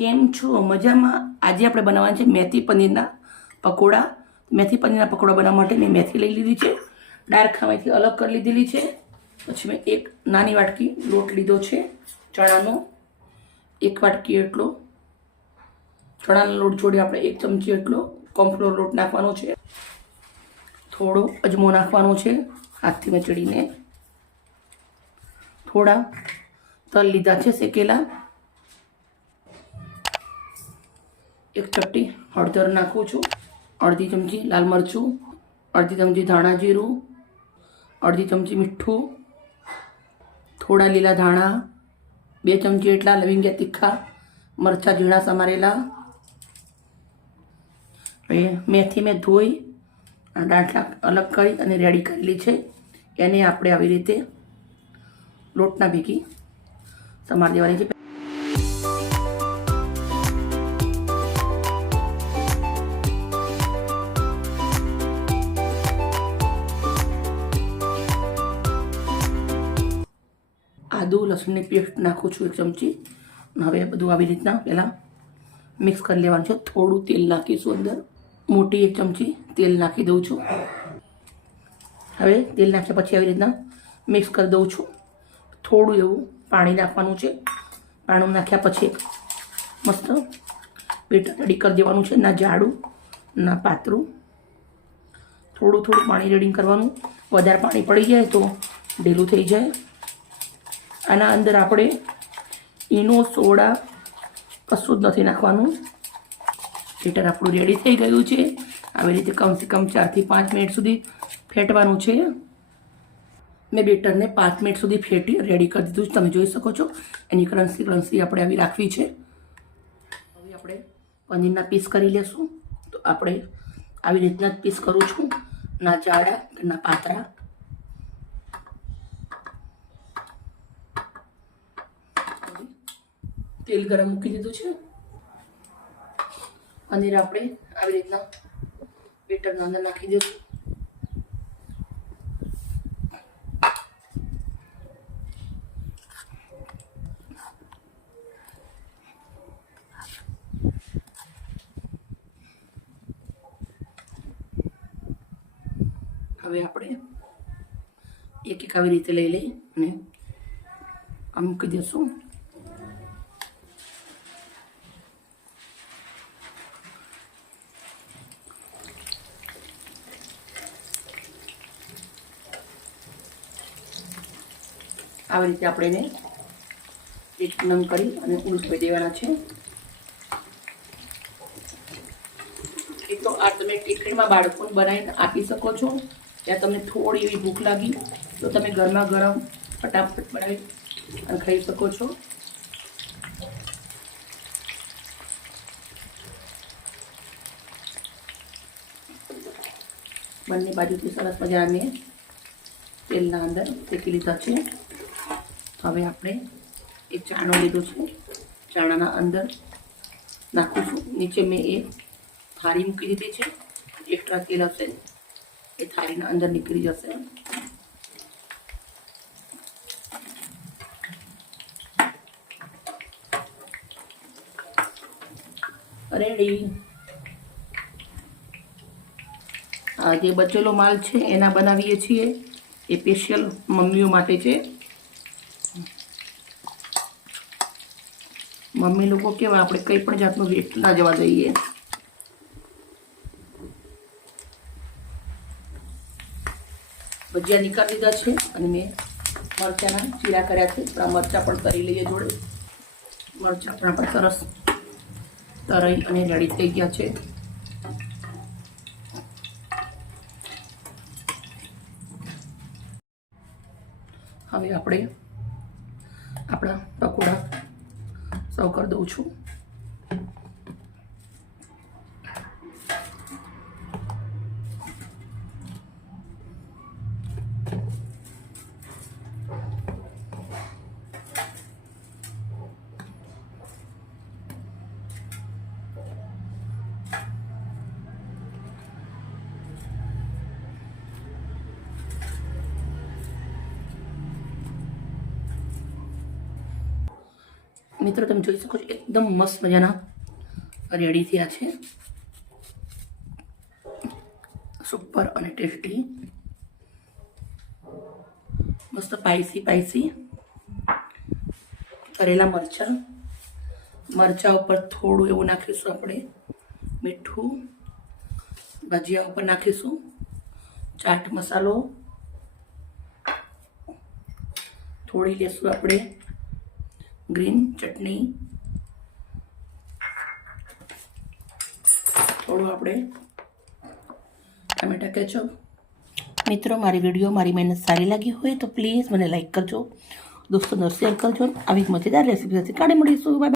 કેમ છો? મજામાં? આજે આપણે બનાવવાના છે મેથી પનીરના પકોડા. મેથી પનીરના પકોડા બનાવવા માટે મેં મેથી લઈ લીધી છે, ડાર્ક ખાવાથી અલગ કરી લીધેલી છે. પછી મેં એક નાની વાટકી લોટ લીધો છે ચણાનો, એક વાટકી એટલો ચણાનો લોટ જોડે આપણે 1 ચમચી એટલો કોર્નફ્લોર લોટ નાખવાનો છે. થોડો અજમો નાખવાનો છે હાથથી મચડીને. થોડા તલ લીધા છે શેકેલા. એક ચપટી હળદર નાખું છું, અડધી ચમચી લાલ મરચું, અડધી ચમચી ધાણા જીરું, અડધી ચમચી મીઠું, થોડા લીલા ધાણા, 2 ચમચી એટલા લવિંગિયા તીખા મરચાં ઝીણા સમારેલા. મેથી મેં ધોઈ ડાંઠલા અલગ કરી અને રેડી કરેલી છે. એને આપણે આવી રીતે લોટના ભેગી સમારી દેવાની છે. આદુ લસણની પેસ્ટ નાખું છું 1 ચમચી. હવે બધું આવી રીતના પહેલાં મિક્સ કરી લેવાનું છે. થોડું તેલ નાખીશું અંદર, મોટી 1 ચમચી તેલ નાખી દઉં છું. હવે તેલ નાખ્યા પછી આવી રીતના મિક્સ કરી દઉં છું. થોડું એવું પાણી નાખવાનું છે. પાણી નાખ્યા પછી મસ્ત બેટર રેડી કરી દેવાનું છે. ના જાડું ના પાતળું, થોડું થોડું પાણી રેડી કરવાનું. વધારે પાણી પડી જાય તો ઢીલું થઈ જાય. આના અંદર આપણે ઈનો સોડા કશું જ નથી નાખવાનું. બેટર આપણું રેડી થઈ ગયું છે. આવી રીતે કમસે કમ 4 થી 5 મિનિટ સુધી ફેટવાનું છે. મેં બેટરને 5 મિનિટ સુધી ફેટી રેડી કરી દીધું છે. તમે જોઈ શકો છો એની ક્રન્સી આપણે આવી રાખવી છે. હવે આપણે પનીરના પીસ કરી લેશું. તો આપણે આવી રીતના જ પીસ કરું છું, ના જાડા ના પાતળા. તેલ ગરમ મૂકી દીધું છે. પનીર આપણે આવી રીતના બેટરના અંદર નાખી દઈશું. હવે આપણે એક એક આવી રીતે લઈ લઈ અને આમ મૂકી દઈશું. આવી રીતે આપણે એને એક નંગ કરી અને ઉલટાવી દેવાના છે. એક તો આ તમે ટિફિનમાં બાળકોને બનાવીને આપી શકો છો. ત્યાં તમને થોડી એવી ભૂખ લાગી તો તમે ગરમા ગરમ ફટાફટ બનાવી અને ખાઈ શકો છો. બંને બાજુથી સરસ મજાને તેલના અંદર શેકી લીધા છે. હવે આપણે એક ચાણો લીધો છે, ચાણાના અંદર નાખું છું. નીચે મેં એક થાળી મૂકી દીધી છે. એક્સ્ટ્રા તેલ હશે એ થાળીના અંદર નીકળી જશે. રેડી. આ જે બચેલો માલ છે એના બનાવીએ છીએ. એ સ્પેશિયલ મમ્મીઓ માટે છે. મમ્મી લોકો કેવા આપણે કંઈ પણ જાતનું વેસ્ટ ના જવા દઈએ. ભજીયા નીકાળી દીધા છે અને મેં મરચાંના ચીરા કર્યા છે. થોડા મરચાં પણ તરી લઈએ જોડે. મરચાં પણ આપણે સરસ તરાઈ અને રેડી થઈ ગયા છે. હવે આપણે આપણા પકોડા સર્વ કરી દઉં છું. મિત્રો તમે જોઈ શકો છો એકદમ મસ્ત મજાના રેડી થયા છે, સુપર અને ટેસ્ટી, મસ્ત સ્પાઈસી કરેલા મરચાં ઉપર થોડું એવું નાખીશું આપણે મીઠું, ભજીયા ઉપર નાખીશું ચાટ મસાલો, થોડી લેશું આપણે ગ્રીન ચટણી, થોડું આપણે ટમેટા કેચઅપ. મિત્રો મારી વિડીયો મારી મહેનત સારી લાગી હોય તો પ્લીઝ મને લાઈક કરજો, દોસ્તોને શેર કરજો. આવી મજેદાર રેસીપી સાથે કાઢી મળીશું. બાય.